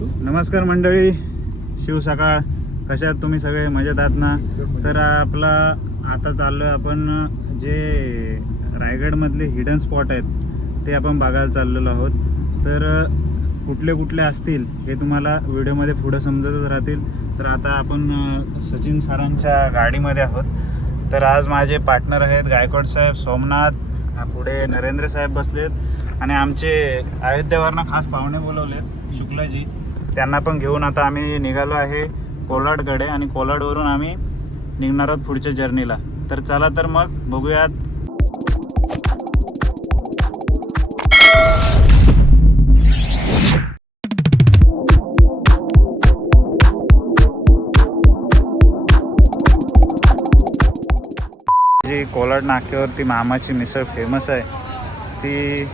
नमस्कार मंडळी, शिव सकाळ. कशा आहात तुम्ही सगळे? मजेत आहात ना? तर आपला आता चाललो आहे आपण जे रायगडमधले हिडन स्पॉट आहेत ते आपण बघायला चाललेलो आहोत. तर कुठले कुठले असतील हे तुम्हाला व्हिडिओमध्ये पुढं समजतच राहतील. तर आता आपण सचिन सरांच्या गाडीमध्ये आहोत. तर आज माझे पार्टनर आहेत गायकवाड साहेब, सोमनाथ, पुढे नरेंद्र साहेब बसलेत आणि आमचे अयोध्येवरनं खास पाहुणे बोलवलेत शुक्लाजी. त्यांना पण घेऊन आता आम्ही निघालो आहे कोलाडकडे आणि कोलाडवरून आम्ही निघणार आहोत पुढच्या जर्नीला. तर चला तर मग बघूयात. जी कोलाड नाक्यावरती मामाची मिसळ फेमस आहे ती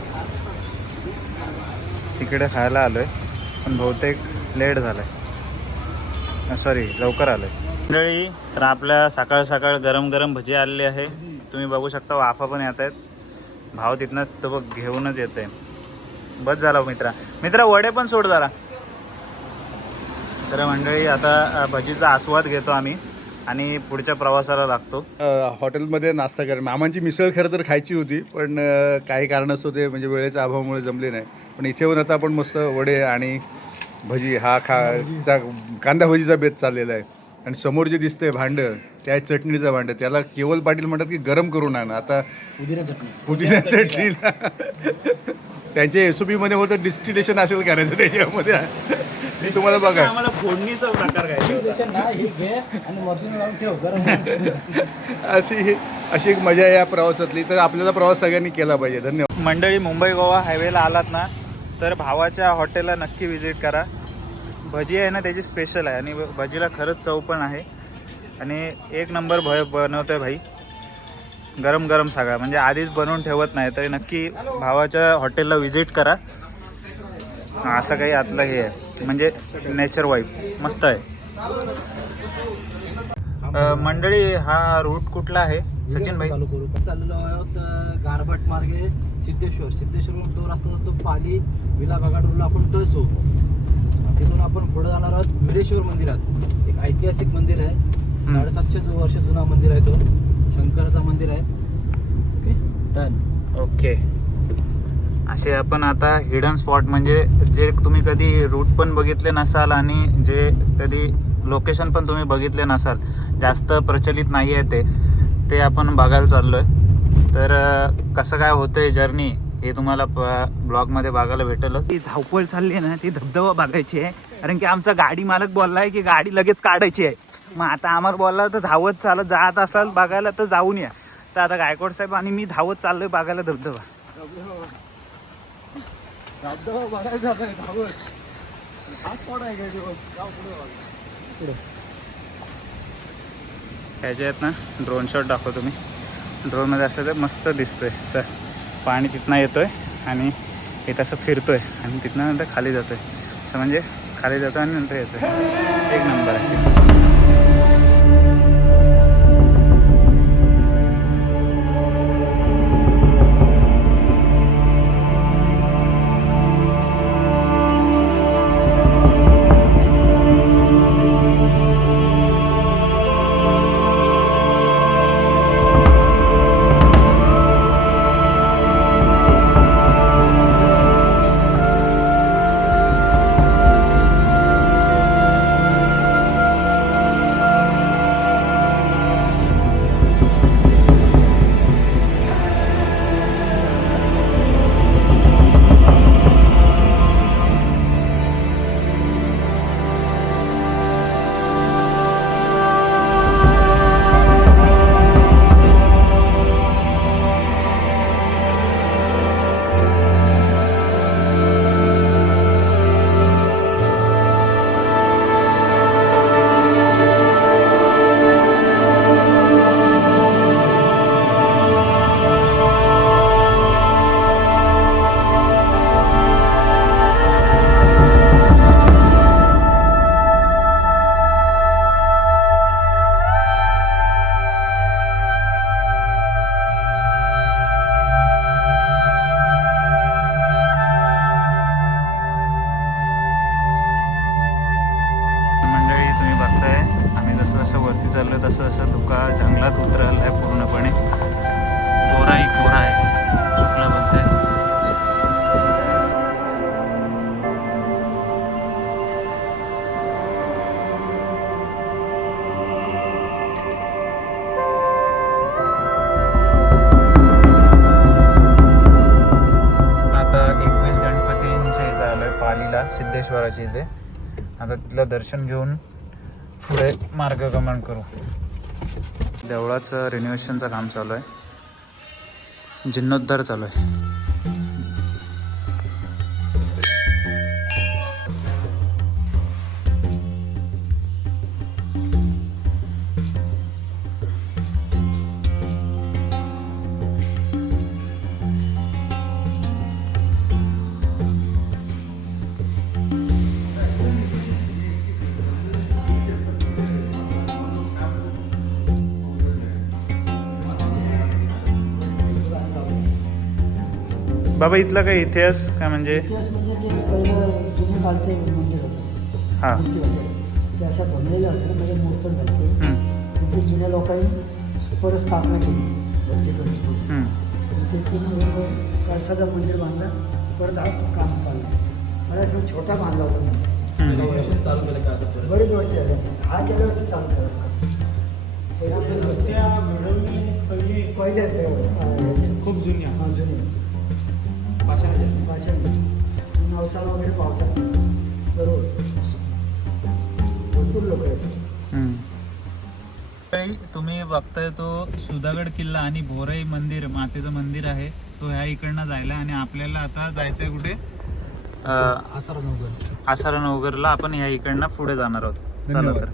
तिकडे खायला आलो आहे, पण बहुतेक लेट झालं आहे, सॉरी लवकर आलो आहे मंडळी. तर आपल्या सकाळ सकाळ गरम गरम भजी आलेली आहे, तुम्ही बघू शकता. वाफा पण येत आहेत. भाव तिथनंच तो बघ घेऊनच येत आहे. बस झाला मित्रा वडे पण सोड जरा. तर मंडळी आता भजीचा आस्वाद घेतो आम्ही आणि पुढच्या प्रवासाला लागतो. हॉटेलमध्ये नाश्ता कर. मामांची मिसळ खरं तर खायची होती, पण काही कारणास्तव ते म्हणजे वेळेच्या अभावामुळे जमले नाही. पण इथे येऊन आता आपण मस्त वडे आणि भजी हा कांदा भजीचा बेत चाललेला आहे. आणि समोर जे दिसतंय भांडं त्या चटणीचं भांडं, त्याला केवल पाटील म्हणतात की गरम करून आणा. आता पुदिना चटणी त्यांच्या SOP मध्ये होतं डिस्टिलेशन असेल करायचं त्याच्यामध्ये. मी तुम्हाला बघा आम्हाला फोडणीचा प्रकार अशी एक मजा आहे या प्रवासातली. तर आपल्याला प्रवास सगळ्यांनी केला पाहिजे. धन्यवाद मंडळी. मुंबई गोवा हायवेला आलात ना तर भावाच्या हॉटेलला नक्की व्हिजिट करा. भजी आहे ना त्याची स्पेशल आहे आणि भजीला खरंच चव पण आहे आणि एक नंबर बनवतोय भाई. गरम गरम सगळा म्हणजे आधीच बनवून ठेवत नाही. तरी नक्की भावाच्या हॉटेलला व्हिजिट करा. असं काही आतलं हे आहे म्हणजे नेचर वाईब मस्त आहे. मंडळी हा रूट कुठला आहे सचिन भाई? चाललेलो आहोत गारभट मार्गे सिद्धेश्वरून तो रस्ता जातो पाली विला बघाडूरला आपण टच होऊ. तिथून आपण पुढे जाणार आहोत मिरेश्वर मंदिरात. एक ऐतिहासिक मंदिर आहे, 750 वर्ष जुना मंदिर आहे. तो शंकराचं मंदिर आहे. Okay done. ओके. असे आपण आता हिडन स्पॉट म्हणजे जे तुम्ही कधी रूट पण बघितले नसाल आणि जे कधी लोकेशन पण तुम्ही बघितले नसाल, जास्त प्रचलित नाही आहे ते आपण बघायला चाललो आहे. तर कसं काय होतं आहे जर्नी हे तुम्हाला ब्लॉगमध्ये बघायला भेटेलच. ती धावपळ चालली आहे ना, ती धबधबा बघायची आहे. कारण की आमचा गाडी मालक बोलला आहे की गाडी लगेच काढायची आहे. मग आता आम्हाला बोलला तर धावत चालत जात असाल बघायला तर जाऊन या. तर आता गायकवाड साहेब आणि मी धावत चाललोय बघायला धबधबा. ह्याच्यात ना ड्रोन शॉट दाखवतो मी. ड्रोनमध्ये असं तर मस्त दिसतोय. सर पाणी तिथनं येतोय आणि हे तसं फिरतोय आणि तिथनं नंतर खाली जातोय. असं म्हणजे खाली जातो आणि नंतर येतोय. एक नंबर अशी. चाललो तसं तसं धुका जंगलात उतरला आहे पूर्णपणे. कोराही कोरा आहे, सुकला बोलतंय. सिद्धेश्वराची इथे आता तिथलं दर्शन घेऊन पुढे मार्गगमन करू. देवळाचं रिनोव्हेशनचं काम चालू आहे, जीर्णोद्धार चालू आहे. बाबा इथला काही इतिहास काय म्हणजे? इतिहास म्हणजे ते पहिलं जुन्या काळचे मंदिर होतं, हां मूर्ती होते ते अशा बनलेल्या होत्या, म्हणजे मूर्त झाली. त्यांची जुन्या लोकांनी परत स्थापना केली वरचे करून. त्याची कळसाचं मंदिर बांधलं, परत हा काम चाललं. मला असं छोटा बांधला होता, Renovation चालू केलं का आता परत? बरेच वर्ष झाले. हा गेल्या वर्षी चालू केला. पहिले खूप जुन्या जुने भाषणाच्या भाषण नवसाला वगैरे पावतात सर्व भरपूर लोक आहेत. तुम्ही बघताय तो सुधागड किल्ला आणि भोराई मंदिर, मातेचं मंदिर आहे, तो ह्या इकडनं जायला. आणि आपल्याला आता जायचंय कुठे? आसारा नवगरला. आपण ह्या इकडनं पुढे जाणार आहोत. चला तर.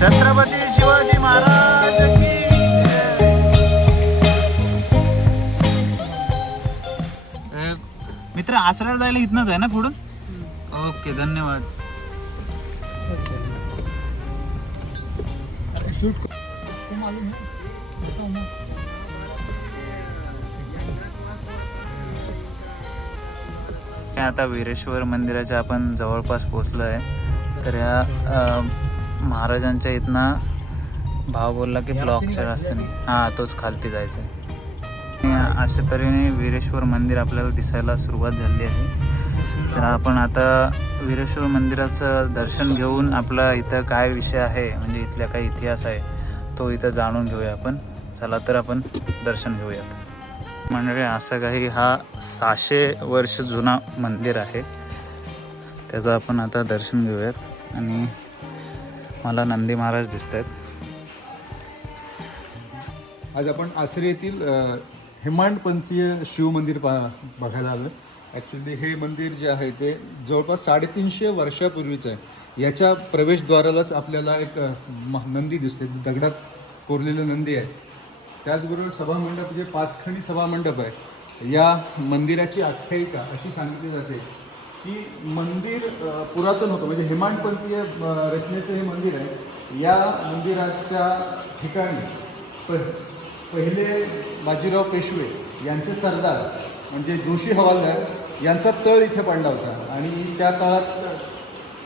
छत्रपती शिवाजी महाराज की जय. मित्र आसऱ्याला जायला इथनंच आहे ना पुढून? ओके, धन्यवाद. आता वीरेश्वर मंदिराच्या आपण जवळपास पोचलो आहे. तर या महाराजांच्या इथनं भाव बोलला की ब्लॉकच्या रस्त्याने, हां तोच खालती जायचं आहे. अशा तऱ्हेने वीरेश्वर मंदिर आपल्याला दिसायला सुरुवात झाली आहे. तर आपण आता वीरेश्वर मंदिराचं दर्शन घेऊन आपला इथं काय विषय आहे, म्हणजे इथल्या काय इतिहास आहे, तो इथं जाणून घेऊया आपण. चला तर आपण दर्शन घेऊयात. म्हणजे असं काही हा 600 वर्ष जुना मंदिर आहे, त्याचं आपण आता दर्शन घेऊयात. आणि मला नंदी महाराज दिसत आहेत. आज आपण आसरी येथील हेमाडपंथीय शिवमंदिर बघायला आलं. ॲक्च्युली हे मंदिर जे आहे ते जवळपास 350 वर्षापूर्वीचं आहे. याच्या प्रवेशद्वारालाच आपल्याला एक नंदी दिसते, दगडात कोरलेलं नंदी आहे. त्याचबरोबर सभामंडप जे 5 खणी सभामंडप आहे. या मंदिराची आख्यायिका अशी सांगितली जाते की मंदिर पुरातन होतं, म्हणजे हेमाडपंथीय रचनेचं हे मंदिर आहे. या मंदिराच्या ठिकाणी पहिले बाजीराव पेशवे यांचे सरदार म्हणजे जोशी हवालदार यांचा तळ इथे पडला होता. आणि त्या काळात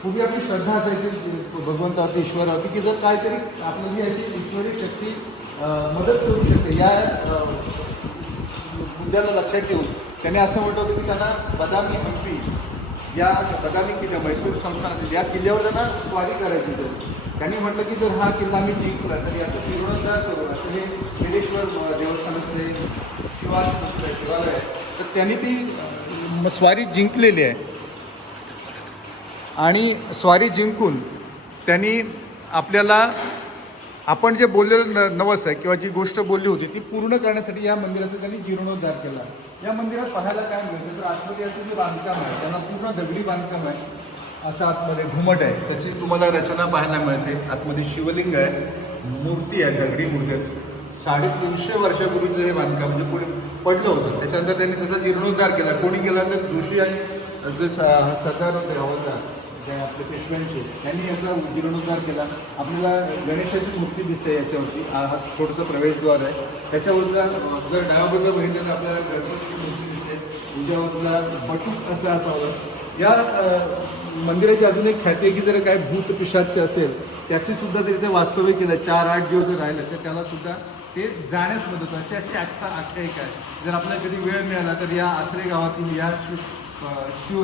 पूर्वी आपली श्रद्धा असायची भगवंतावरती, ईश्वरावरती, की जर काहीतरी आपल्याला याची ईश्वरी शक्ती मदत करू शकते, या मुद्द्याला लक्षात ठेवून त्याने असं म्हटलं होतं की त्यांना बदामी हंपी या बदामी किल्ला म्हैसूर संस्थानातील या किल्ल्यावर त्यांना स्वारी करायची होती. त्यांनी म्हटलं की जर हा किल्ला मी जिंकला तर याचं जीर्णोद्धार करू. असं हे वीरेश्वर देवस्थानातले शिवालय आहे. तर त्यांनी ती स्वारी जिंकलेली आहे. आणि स्वारी जिंकून त्यांनी आपल्याला आपण जे बोललेलं नवस आहे किंवा जी गोष्ट बोलली होती ती पूर्ण करण्यासाठी या मंदिराचा त्यांनी जीर्णोद्धार केला. या मंदिरात पाहायला काय मिळतं तर आतमध्ये असं जे बांधकाम आहे त्यांना पूर्ण दगडी बांधकाम आहे. असं आतमध्ये घुमट आहे, त्याची तुम्हाला रचना पाहायला मिळते. आतमध्ये शिवलिंग आहे, मूर्ती आहे, दगडी मूर्ती आहे. 350 वर्षापूर्वीचं हे बांधकाम म्हणजे कोणी पडलं होतं, त्याच्यानंतर त्यांनी त्याचा जीर्णोद्धार केला. कोणी केला तर जोशी आणि जे सरदार होते हवालदार जे आपले पेशव्यांचे, त्यांनी याचा जीर्णोद्धार केला. आपल्याला गणेशाची मूर्ती दिसते याच्यावरती. हा थोडंसं प्रवेशद्वार आहे. त्याच्यावरला जर डाव्या बाजूला बघितलं तर आपल्याला गणपतीची मूर्ती दिसते. उजव्या बाजूला बटूक असं असावं. या मंदिराची अजून एक ख्याती आहे की जर काय भूत पिशाच असेल त्याची सुद्धा जर इथे वास्तविक केलं 4-8 दिवस जर राहिलं तर त्याला सुद्धा ते जाण्यास मदत होते. अशी आख्यायिका आहे. जर आपल्याला कधी वेळ मिळाला तर या आसरे गावातील या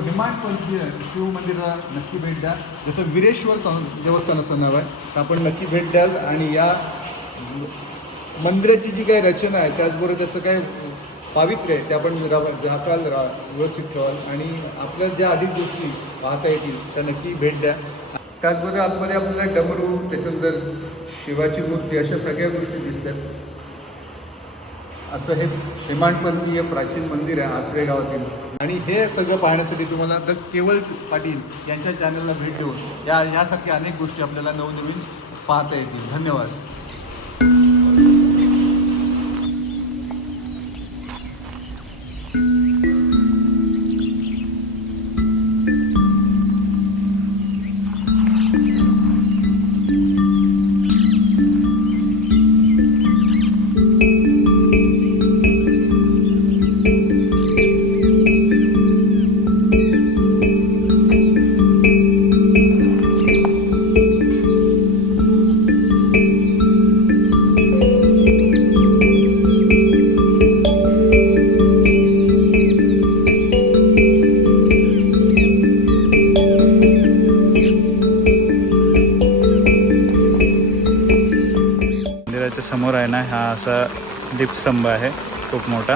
हेमाडपंथी शिव मंदिराला नक्की भेट द्या. जसं वीरेश्वर देवस्थान असं नाव आहे, तर आपण नक्की भेट द्याल. आणि या मंदिराची जी काही रचना आहे त्याचबरोबर त्याचं काय पावित्र्य आहे ते आपण राखाल, व्यवस्थित ठेवाल. आणि आपल्या ज्या अधिक गोष्टी पाहता येतील त्या नक्की भेट द्या. त्याचबरोबर आतमध्ये आपल्याला डमरू, त्याच्यानंतर शिवाची मूर्ती अशा सगळ्या गोष्टी दिसतात. असं हे हेमाडपंथीय प्राचीन मंदिर आहे आसरे गावातील. आणि हे सगळं पाहण्यासाठी तुम्हाला द केवल पाटील यांच्या चॅनलला भेट देऊन यासारख्या अनेक गोष्टी आपल्याला नवनवीन पाहता येतील. धन्यवाद. समोर आहे ना हा असा दीपस्तंभ आहे खूप मोठा.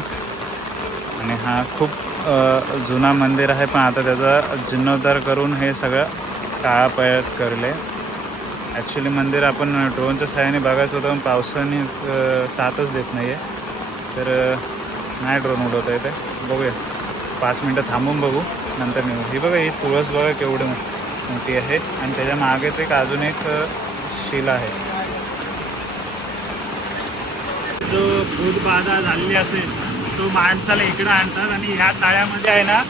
आणि हा खूप जुना मंदिर आहे, पण आता त्याचा जीर्णोद्धार करून हे सगळं काळापळ्यात करले. ॲक्च्युली मंदिर आपण ड्रोनच्या सहाय्याने बघायचं होतं, पण पावसाने साथच देत नाही आहे, तर नाही ड्रोन उडवता येते. बघूया 5 मिनटं थांबून बघू, नंतर निघू. ही बघा, ही तुळस बघा केवढी मोठी आहे. आणि त्याच्या मागेच एक अजून एक शिला आहे. जो भूतबाधा झालेली असेल तो माणसाला इकडं आणतात आणि ह्या तळ्यामध्ये आहे ना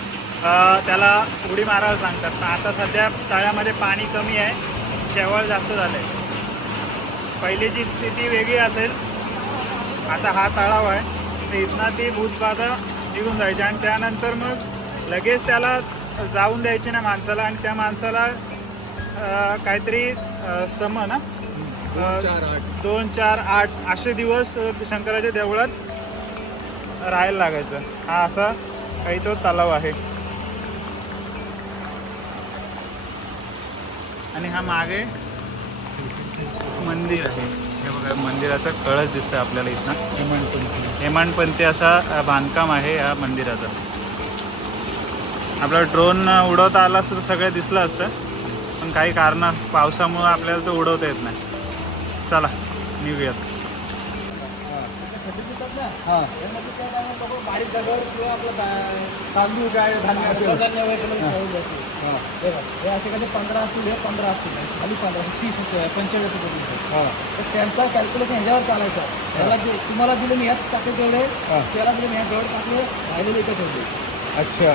त्याला उडी मारायला सांगतात. पण आता सध्या तळ्यामध्ये पाणी कमी आहे, शेवाळ जास्त झालं आहे. पहिलीची स्थिती वेगळी असेल. आता हा तळाव आहे, तर इथनं ती भूतबाधा निघून जायची आणि त्यानंतर मग लगेच त्याला जाऊन द्यायची ना माणसाला. आणि त्या माणसाला काहीतरी ना 2-4-8 असे दिवस शंकराच्या देवळात राहायला लागायचं. हा असा काही तो तलाव आहे. आणि हा मागे मंदिर आहे. हे बघा, मंदिराचा कळस दिसतोय आपल्याला इथनं. हेमाडपंथी असा बांधकाम आहे या मंदिराचा. आपला ड्रोन उडवता आला असतं तर सगळं दिसलं असतं, पण काही कारण पावसामुळं आपल्याला तो उडवता येत नाही. चला निघूयात. बारीक दगड किंवा आपलं तांदूळ काय धान्य असेल हे असे कसे 15 असतील, हे 15 असतील, खाली 15 30 असतो 45 रुपये. तर त्यांचा कॅल्क्युलेशन ह्याच्यावर चालायचा. त्याला जे तुम्हाला दिले मी ह्यात टाकले तेवढे, त्याला दिले मी ह्या जवळ टाकले, राहिलेले इथं ठेवले. अच्छा,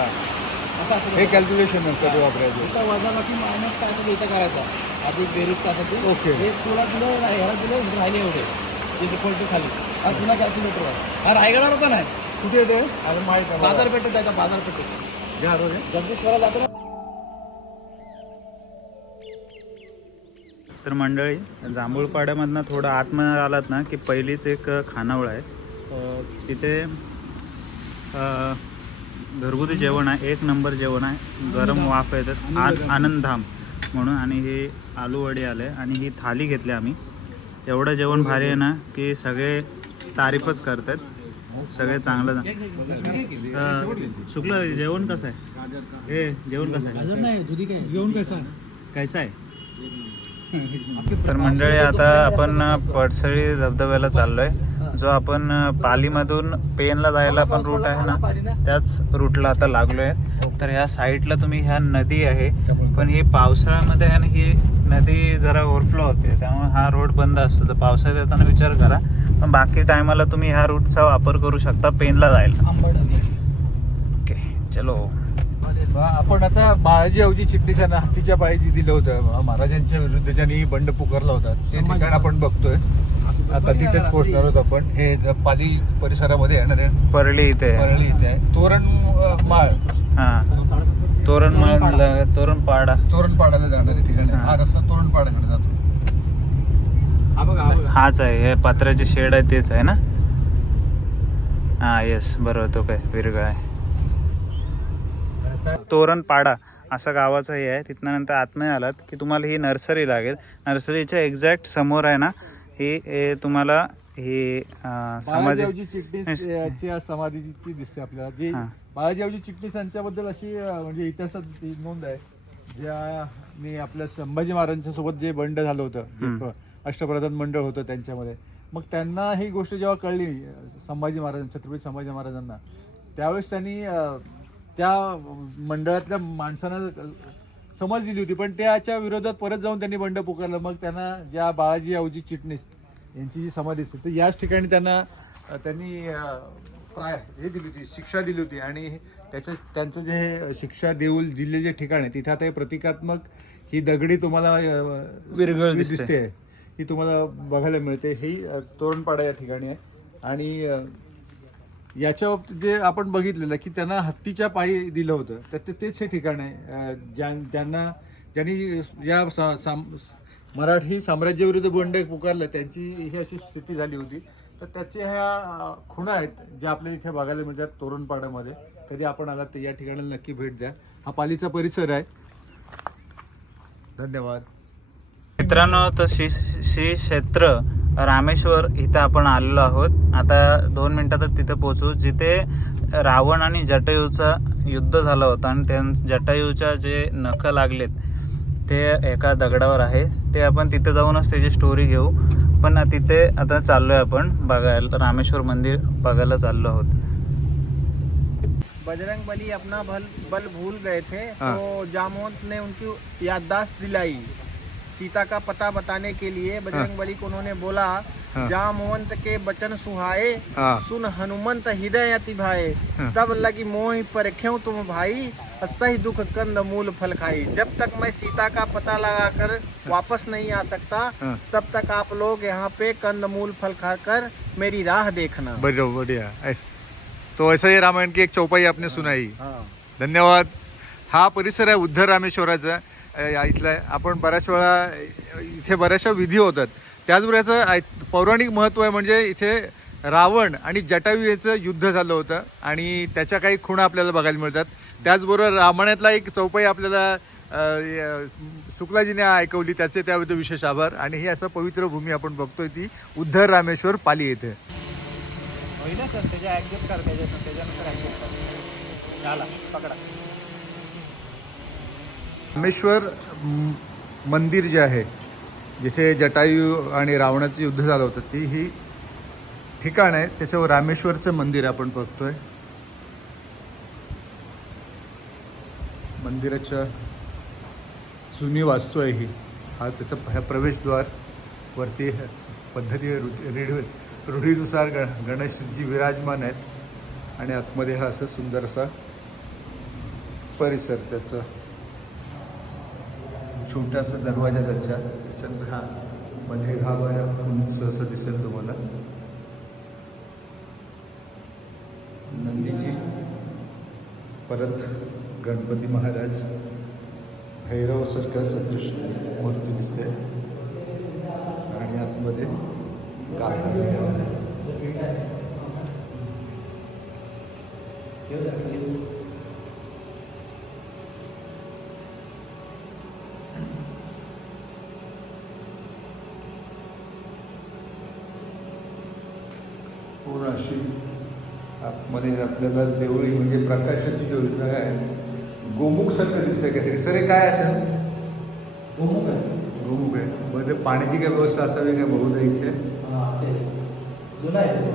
असं असं हे कॅल्क्युलेशन साठी वापरायचं. इथं वजाबाकी मायनस काय असेल इथं करायचा, आधी बेरीज टाकायची. ओके. हे तुला दिलं, ह्याला दिलं, राहिले एवढे जे डिफॉल्ट खाली. हा जुना कॅल्क्युलेटर आहे. हा रायगडावर पण आहे. कुठे येते अजून माहीत आहे. बाजारपेठेत जायचा, बाजारपेठेत जगदीश्वरा जातो. तर मंडळी, जांभूळपाड्यामधनं थोडं आतमध्ये आलात ना की पहिलीच एक खानावळ आहे. तिथे घरगुती जेवण आहे, 1 नंबर जेवण आहे. गरम वाफ येतात, आनंदधाम म्हणून. आणि हे आलूवडी आले आणि ही थाली घेतली आम्ही. एवढं जेवण भारी आहे ना की सगळे तारीफच करतात, सगळे चांगलं. शुक्ला, जेवण कसं आहे? हे जेवण कसं आहे? नाही दुधी काय जेवण कसं आहे? कैसा आहे? तर मंडळी आता आपण पडसळी धबधब्याला चाललोय. जो आपण पालीमधून पेनला जायला पण रूट आहे ना, त्याच रूटला आता लागलोय. तर ह्या साईडला तुम्ही ह्या नदी आहे, पण ही पावसाळ्यामध्ये आहे ना, ही नदी जरा ओव्हरफ्लो होते, त्यामुळे हा रोड बंद असतो. तर पावसाळ्यात येताना विचार करा, पण बाकी टायमाला तुम्ही ह्या रूटचा वापर करू शकता पेनला जायला. ओके चलो. आपण आता बाळाजी अवजी चिटणीस यांना हत्तीच्या पायी जी दिलं होतं महाराजांच्या विरुद्ध ज्यांनी बंड पुकारला होता, ते ठिकाण आपण बघतोय. आता तिथेच पोहोचणार आहोत आपण. हे पाली परिसरामध्ये येणार आहे. परळी इथे आहे. परळी इथे आहे. तोरणमाळ, हा तोरणमाळ, तोरणपाडा, तोरणपाडाला जाणारे ठिकाण आहे. हा रस्ता तोरणपाडाकडे जातो. हाच आहे, हे पत्र्याचे शेड आहे तेच आहे ना. हा येस बरोबर, तो काय विरगळ आहे. तोरणपाडा असं गावाचं हे आहे. तिथनं नंतर आतमध्ये आलात की तुम्हाला ही नर्सरी लागेल. नर्सरीच्या एक्झॅक्ट समोर आहे ना, ही तुम्हाला ही बाळाजी चिटणीस समाधीची दिसते आपल्याला. जी बाळाजी चिटणीस यांच्याबद्दल अशी म्हणजे इतिहासात नोंद आहे, ज्याने आपल्या संभाजी महाराजांच्या सोबत जे बंड झालं होतं, जे अष्टप्रधान मंडळ होतं त्यांच्यामध्ये, मग त्यांना ही गोष्ट जेव्हा कळली संभाजी महाराज, छत्रपती संभाजी महाराजांना, त्यावेळेस त्यांनी त्या मंडळातल्या माणसांना समज दिली होती, पण त्याच्या विरोधात परत जाऊन त्यांनी बंड पुकारलं. मग त्यांना ज्या बाळाजी अवजी चिटणीस यांची जी समाधी असते, तर याच ठिकाणी त्यांनी हे दिली होती, शिक्षा दिली होती. आणि त्यांचं जे शिक्षा दिलेले ठिकाण आहे, तिथे आता हे प्रतिकात्मक ही दगडी तुम्हाला विरगळ दिसते, ही तुम्हाला बघायला मिळते. ही तोरणपाडा या ठिकाणी आहे. आणि याच्या बाबतीत जे आपण बघितलेलं की त्यांना हत्तीच्या पायी दिलं होतं, तर तेच हे ठिकाण आहे. ज्यांनी या मराठी साम्राज्याविरुद्ध बंड पुकारलं, त्यांची ही अशी स्थिती झाली होती. तर त्याचे ह्या खुणा आहेत ज्या आपल्याला इथे बघायला मिळतात तोरणपाड्यामध्ये. कधी आपण आलात तर या ठिकाणाला नक्की भेट द्या. हा पालीचा परिसर आहे. धन्यवाद मित्रांनो. तर श्री क्षेत्र रामेश्वर इथं आपण आलेलो आहोत. आता 2 मिनिटातच तिथे पोहोचू, जिथे रावण आणि जटायूचं युद्ध झालं होतं. आणि जटायूच्या जे नखं लागलेत ते एका दगडावर आहे. ते आपण तिथे जाऊनच त्याची स्टोरी घेऊ. पण तिथे आता चाललोय आपण बघायला, रामेश्वर मंदिर बघायला चाललो आहोत. बजरंग बली अपना बल भूल गए थे, तो जामवंत ने उनकी याददाश्त दिलाई सीता का पता बताने के लिए। बजरंग बली को उन्होंने बोला, जामवंत के बचन सुहाए, सुन हनुमंत हृदय अति भाए, तब लगी मोहि परख्यों तुम भाई, सही दुख कंद मूल फल खाई। जब तक मैं सीता का पता लगाकर वापस नहीं आ सकता, तब तक आप लोग यहाँ पे कंद मूल फल खाकर मेरी राह देखना। बढ़िया। तो ऐसा ही रामायण की एक चौपाई आपने सुनाई. धन्यवाद. हा परिसर आहे उद्धर रामेश्वराचा इथला. आपण बऱ्याच वेळा इथे बऱ्याचशा विधी होतात. त्याचबरोबर याचं पौराणिक महत्त्व आहे, म्हणजे इथे रावण आणि जटायू याचं युद्ध झालं होतं आणि त्याच्या काही खुणा आपल्याला बघायला मिळतात. त्याचबरोबर रामायणातला एक चौपाई आपल्याला शुक्लाजीने ऐकवली, त्याचे त्याबद्दल विशेष आभार. आणि ही असं पवित्र भूमी आपण बघतोय ती उद्धर रामेश्वर पाली येथे. रामेश्वर मंदिर जे आहे, जिथे जटायू आणि रावणाचं युद्ध झालं होतं, ती ही ठिकाण आहे. त्याच्यावर रामेश्वरचं मंदिर आपण बघतोय. मंदिराच्या जुनी वास्तू आहे ही. हा त्याचा प्रवेशद्वार. वरती पद्धती रूढीनुसार गणेशजी विराजमान आहेत आणि आतमध्ये हा असं सुंदर असा परिसर. त्याचा छोटासा दरवाजा त्याच्यात हा मध्ये गाभारा उंच असं दिसेल तुम्हाला. नंदीजी, परत गणपती महाराज, भैरव सारखा सदृश मूर्ती दिसते आणि आतमध्ये पूर्ण अशी आतमध्ये आपल्याला देवळी म्हणजे प्रकाशाची योजना आहे. गोमुख सारखं दिसतंय काहीतरी. सर हे काय असेल? गोमुख आहे. रूम उभे आहेत. बरं ते पाण्याची काय व्यवस्था असावी काय बहुधा इथे. जुना आहे तो.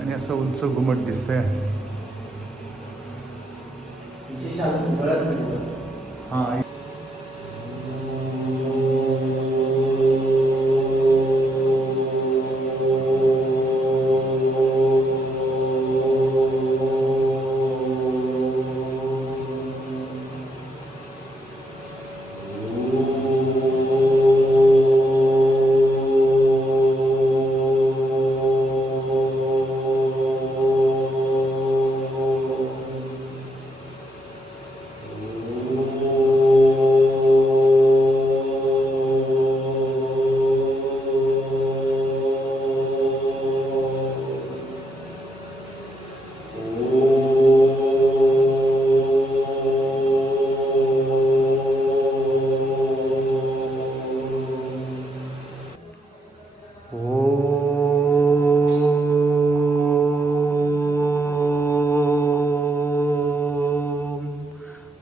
आणि असं उंच घुमट दिसतंय. विशेष अजून गळत नाही. हां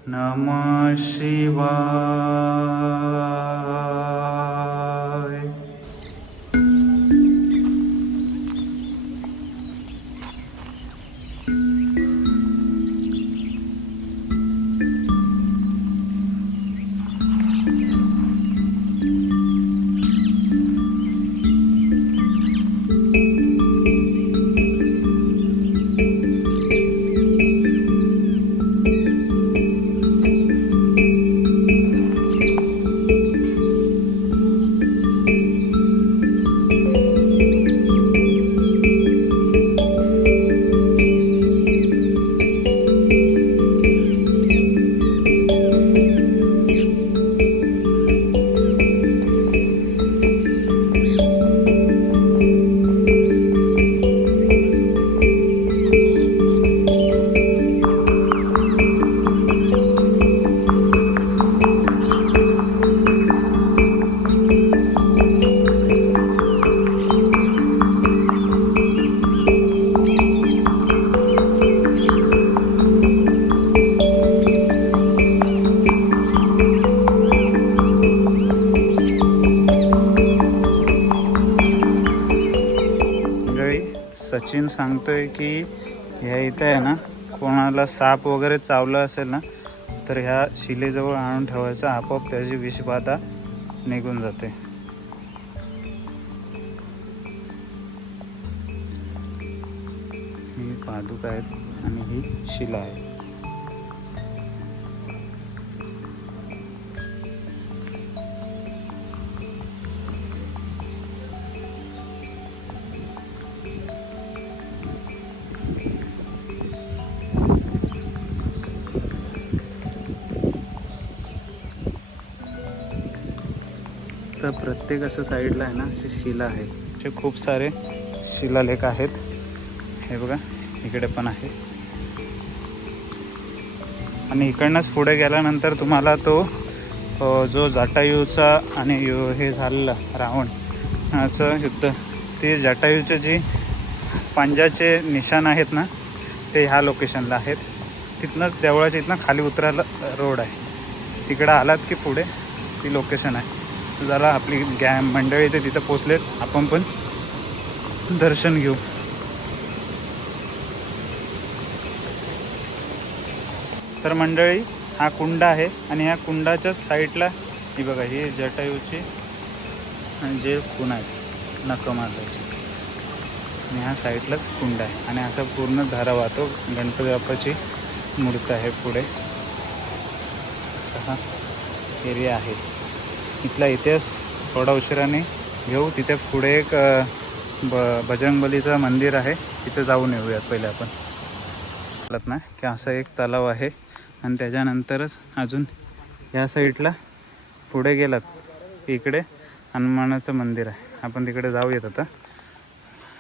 नमः शिवाय. सचिन सांगतोय की ह्या इथे आहे ना, कोणाला साप वगैरे चावलं असेल ना तर ह्या शिलेजवळ आणून ठेवायचं, आपोआप त्याची विषबाधा निघून जाते. ही पादुका आहेत आणि ही शिला आहे. तर प्रत्येक असं साईडला आहे ना अशी शिला आहे. असे खूप सारे शिलालेख आहेत. हे बघा इकडे पण आहे. आणि इकडनंच पुढे गेल्यानंतर तुम्हाला तो जो जटायूचा आणि हे झालेलं रावणाचं युद्ध, ते जटायूचे जे पंजाचे निशाण आहेत ना ते ह्या लोकेशनला आहेत. तिथनं देवळाच्या इथनं खाली उतरायला रोड आहे. तिकडं आलात की पुढे ती लोकेशन आहे. जरा आपली मंडळी ते तिथं पोचलेत, आपण पण दर्शन घेऊ. तर मंडळी हा कुंड आहे आणि ह्या कुंडाच्या साईडला ही बघा ही जटायूची जे खूण आहेत नखमालाची, आणि ह्या साईडलाच कुंड आहे. आणि असा पूर्ण धारा वाहतो. गणपती बाप्पाची मूर्ती आहे पुढे. असा हा एरिया आहे. इथला इतिहास थोडा उशिराने घेऊ. तिथे पुढे एक बजरंगबलीचं मंदिर आहे, तिथे जाऊन येऊयात पहिले आपण. कळत ना की असा एक तलाव आहे आणि त्याच्यानंतरच अजून ह्या साईडला पुढे गेलात इकडे हनुमानाचं मंदिर आहे. आपण तिकडे जाऊयात आता.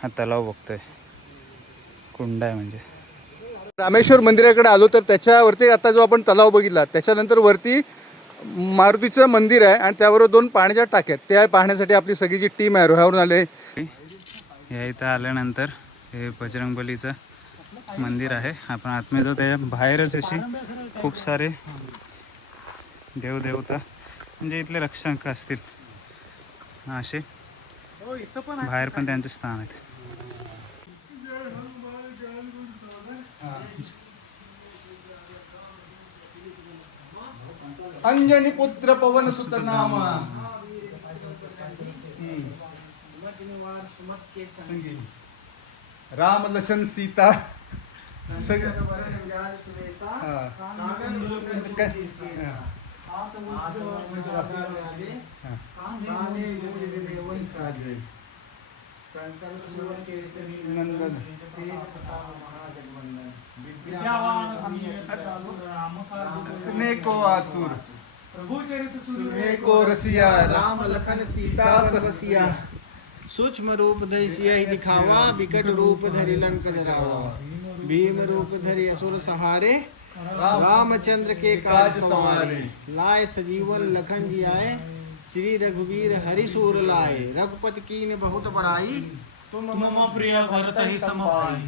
हा तलाव बघतोय, कुंड आहे म्हणजे. रामेश्वर मंदिराकडे आलो तर त्याच्यावरती आता जो आपण तलाव बघितला त्याच्यानंतर वरती मारुतीचं मंदिर आहे आणि त्याबरोबर 2 पाण्याच्या टाक्या आहेत. त्या पाहण्यासाठी आपली सगळी जी टीम आहे रोह्यावरून आले. या इथं आल्यानंतर हे बजरंगबलीचं मंदिर आहे. आपण आतमध्ये जाऊ. त्याच्या बाहेरच अशी खूप सारे देवदेवता म्हणजे इथले रक्षक असतील असे. हो इथं पण बाहेर पण त्यांचे स्थान आहेत. अंजनी पुत्र पवन सुत नाम निवार सुमत के संगी राम लखन सीता कंचन वरण विराज सुरेशा हाँ। कानन मूल कंठ केसा हाथ मुद्रा आगे कांधे मूल देवन साजे शंकर सुर केसरी नंदन तेज प्रताप महाजगवंदन विद्यावान ने को आतुर प्रभु चरित सुने को रसिया राम लखन सीता सरसिया सूक्ष्म रूप धरि सियहि दिखावा विकट रूप धरि लंक जरावा भीम रूप धरि असुर सहारे रामचंद्र के काज संवारे लाए सजीवन लखन जी आए श्री रघुवीर हरि सूर लाए रघुपति कीन बहुत बड़ाई तुम मम प्रिय भरत ही समपाई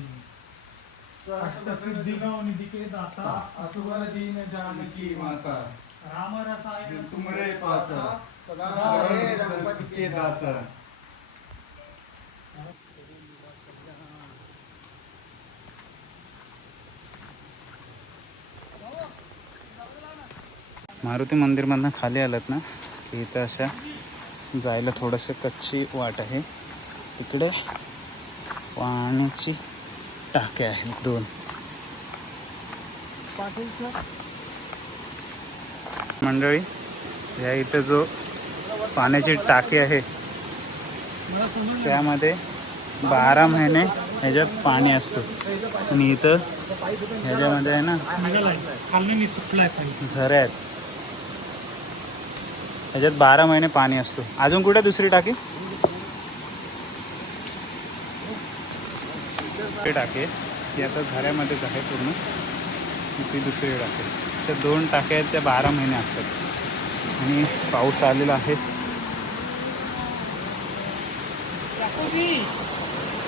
सिद्धि निधि के दाता असुर दीन जानकी माता राम रसायन तुमरे पासा सदा रहे रघुपति के दासा. मारुती मंदिरमधनं खाली आलात ना इथं अशा जायला थोडंसं कच्ची वाट आहे. तिकडे पाण्याची टाके आहेत 2. मंडळी या इथं जो पाण्याची टाकी आहे त्यामध्ये 12 महिने ह्याच्यात पाणी असतो. आणि इथं ह्याच्यामध्ये आहे ना झरे आहेत. ह्याच्यात 12 महिने पाणी असतो. अजून कुठे दुसरी टाकी? टाकी ती आता झऱ्यामध्येच आहे पूर्ण. ती दुसरी टाकी. त्या 2 टाक्या आहेत त्या 12 महिने असतात. आणि पाऊस आलेला आहे.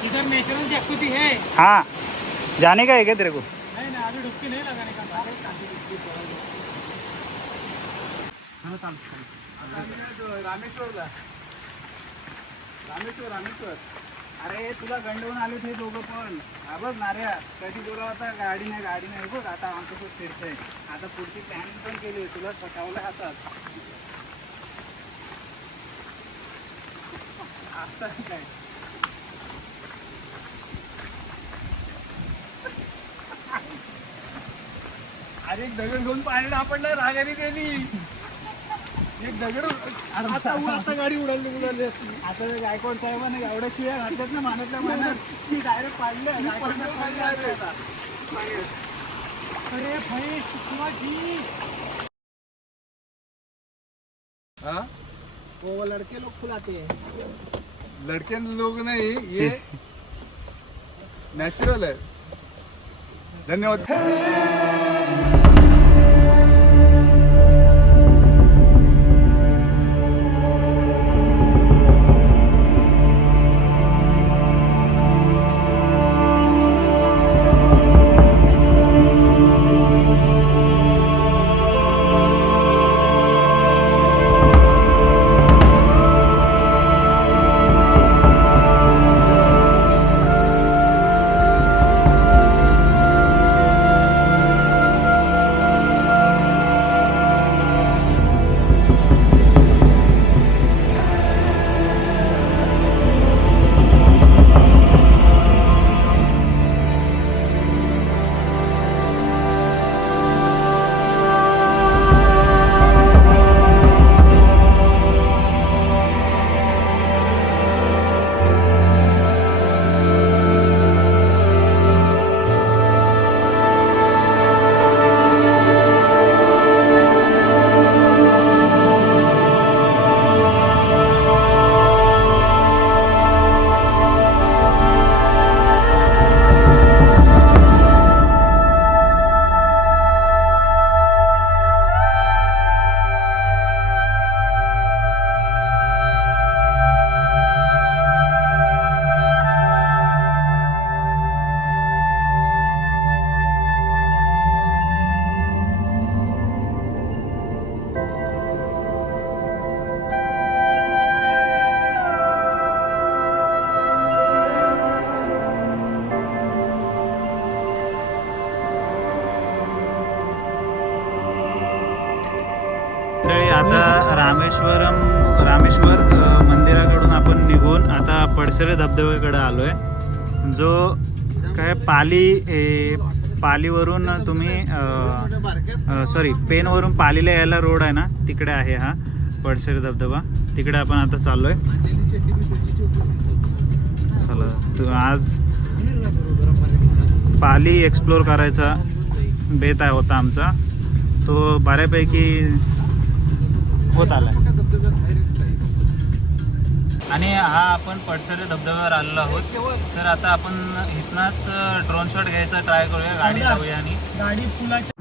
इधर नेचुरल जैकुती है हाँ जाने का है क्या तेरे को? नहीं ना अभी डुबकी नहीं लगाने का रामेश्वरला रामेश्वर. अरे तुला गंडवून आले ते दोघं पण. हा बघ नार्या कधी बोला होता गाडी नाही बघ आता आमच्यासोबत फिरतंय. आता पुढची प्लॅनिंग पण केली. तुला पटावलं आता असं काय. अरे एक दगड घेऊन पाणी आपणला रागाने गेली. एक दगड आता गाडी उडाली असती. आता गायकवाड साहेबांनी एवढ्या शिव्या घातल्यात ना मानतल्या मानत की डायरेक्ट पाडले. अरे भाई शिवाजी हाँ वो लड़के लोग खिलाते हैं. लड़के लोग नहीं ये नेचुरल है. धन्यवाद. आता रामेश्वर मंदिराकडून आपण निघून आता पडसरे धबधब्याकडे आलोय. जो काय पालीवरून तुम्ही पेनवरून पालीला यायला रोड आहे ना, तिकडे आहे हा पडसरे धबधबा. तिकडे आपण आता चाललोय. चला, तर आज पाली एक्सप्लोर करायचा बेत होता आमचा. तो बऱ्यापैकी होत आला आणि हा आपण पडसरे धबधब्यावर आलेलो आहोत. तर आता आपण इथनाच ड्रोन शॉट घ्यायचा ट्राय करूया. गाडी लावूया आणि गाडी फुलाच्या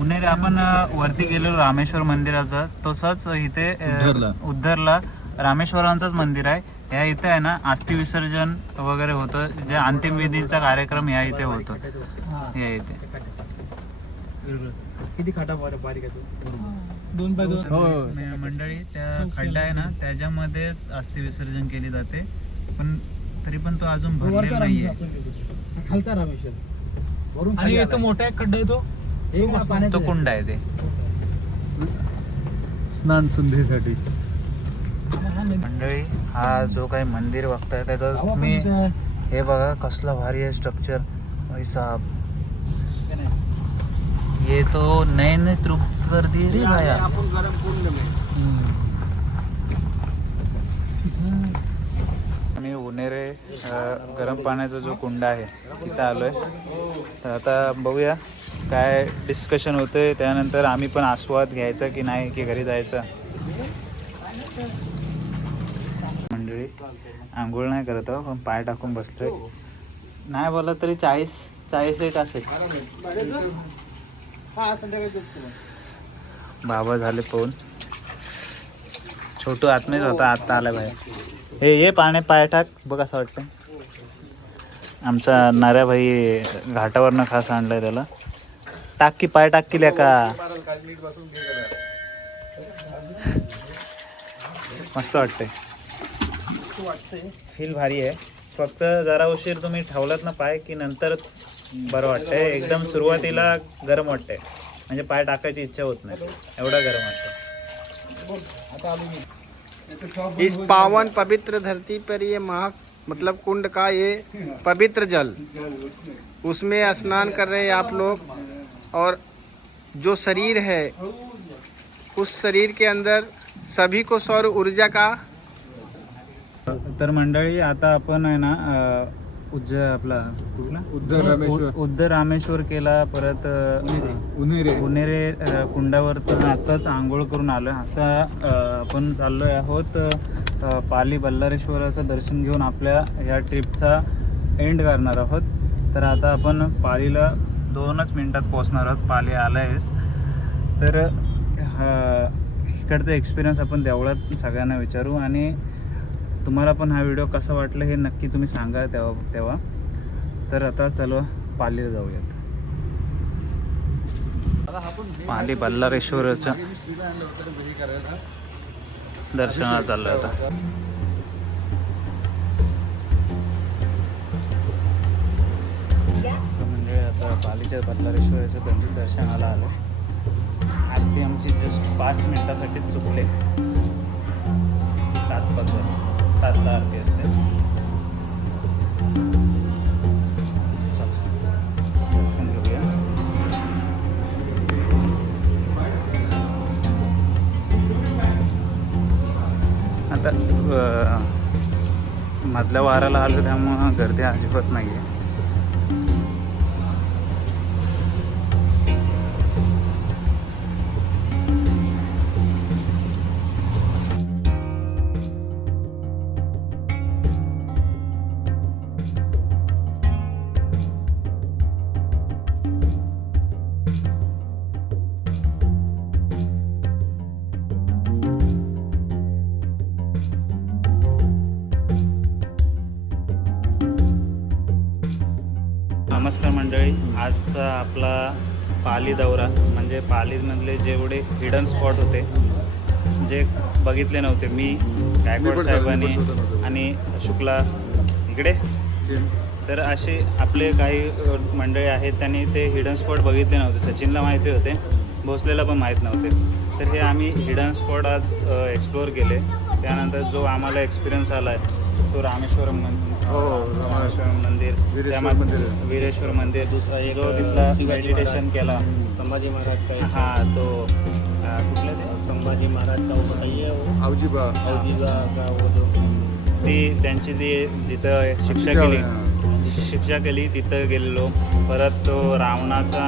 उन्हेर आपण वरती गेलो रामेश्वर मंदिराचा. तसंच इथे उद्धरला रामेश्वरांचंच मंदिर आहे. ह्या इथे आहे ना अस्थि विसर्जन वगैरे होतं. जे अंतिम विधीचा कार्यक्रम ह्या इथे होतो. या इथे किती खाटा बारीक आहे 2x2 मंडळी त्या खड्डा आहे ना त्याच्यामध्येच अस्थि विसर्जन केली जाते. पण तरी पण तो अजून भरलेला नाहीये. खालचा रामेश्वर वरून आणि इथं मोठा एक खड्डा आहे तो कुंड आहे ते स्नान संध्येसाठी. मंडळी हा जो काही मंदिर बघताय त्याचं तुम्ही हे बघा कसला भारी आहे स्ट्रक्चर. भाई साहब ये तो नैन तृप्त कर दी रे भाया. अपन गरम कुंड में आम्ही उन्हेरे गरम पाण्याचा जो कुंड आहे तिथं आलोय. तर आता बघूया काय डिस्कशन होतंय. त्यानंतर आम्ही पण आस्वाद घ्यायचा की नाही की घरी जायचा. मंडळी आंघोळ नाही करत आहो, पण पाय टाकून बसलोय. नाही बोला तरी 40 एक असेल. बाबा झाले पाहून. छोटू आत्मेच होता, आत्ता आला बाहेर. हे पाण्यात पाय टाक बघ असं वाटतं. आमचा नाऱ्या भाई घाटावरनं खास आणलाय त्याला. टाक की पाय टाक की लेका. मस्त वाटतंय, फील भारी आहे. फक्त जरा उशीर तुम्ही ठेवलात ना पाय की नंतर बरं वाटतंय. एकदम सुरुवातीला गरम वाटतंय, म्हणजे पाय टाकायची इच्छा होत नाही, एवढा गरम वाटतं. इस पावन पवित्र धरती पर ये मतलब कुंड का ये पवित्र जल, उसमें स्नान कर रहे हैं आप लोग. और जो शरीर है उस शरीर के अंदर सभी को सौर ऊर्जा का. तर मंडळी आता आपण आहे ना आपला कुठला उद्द रामेश्वर केला. परत उन्हेरे कुंडावर तर आताच आंघोळ करून आलो. आता आपण चाललो आहोत पाली बल्लारेश्वराचं दर्शन घेऊन आपल्या ह्या ट्रिपचा एंड करणार आहोत. तर आता आपण पालीला 2च मिनिटात पोहोचणार आहोत. पाली आला आहेस तर इकडचा एक्सपिरियन्स आपण देवळात सगळ्यांना विचारू. आणि तुम्हाला पण हा व्हिडिओ कसा वाटला हे नक्की तुम्ही सांगा तेव्हा. तर आता चलो पालीला जाऊयात. पाली बल्लारेश्वराचं दर्शनाला चाललं आता. म्हणजे आता पालीच्या बल्लारेश्वराचं मंदिर दर्शनाला आलं. अगदी आमची जस्ट 5 मिनिटासाठी चुकले. 7:05 आरती असते. दर्शन घेऊया. आता मधल्या वाराला आलो त्यामुळं गर्दी अजिबात नाही आहे. नमस्कार मंडळी, आजचा आपला पाली दौरा म्हणजे पालीमधले जेवढे हिडन स्पॉट होते जे बघितले नव्हते मी, गायकवाड साहेबांनी आणि शुक्ला इकडे, तर असे आपले काही मंडळी आहेत त्यांनी ते हिडन स्पॉट बघितले नव्हते. सचिनला माहिती होते, भोसलेला पण माहीत नव्हते. तर हे आम्ही हिडन स्पॉट आज एक्सप्लोअर केले. त्यानंतर जो आम्हाला एक्सपिरियन्स आला आहे तो रामेश्वरम रामेश्वरम मंदिर, वीरेश्वर मंदिर, दुसरा एक तिथला मेडिटेशन केला. संभाजी महाराज का हां तो कुठला ते संभाजी महाराज का वो बताइए, वो अवजीबा का वो जो ती त्यांची जी जिथं शिक्षा केली तिथं गेलेलो. परत तो रावणाचा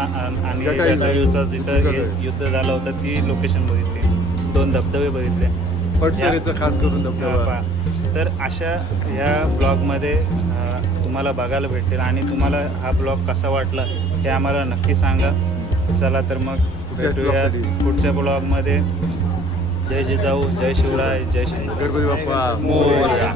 आणि जटायूचा जिथं युद्ध झालं होतं ती लोकेशन बघितली. 2 धबधबे बघितले, पटसरीचं खास करून धबधबा. तर अशा ह्या ब्लॉगमध्ये तुम्हाला बघायला भेटेल. आणि तुम्हाला हा ब्लॉग कसा वाटला हे आम्हाला नक्की सांगा. चला तर मग भेटूया पुढच्या ब्लॉगमध्ये. जय जिजाऊ, जय शिवराय, जय श्री गणपती बाप्पा मोरया.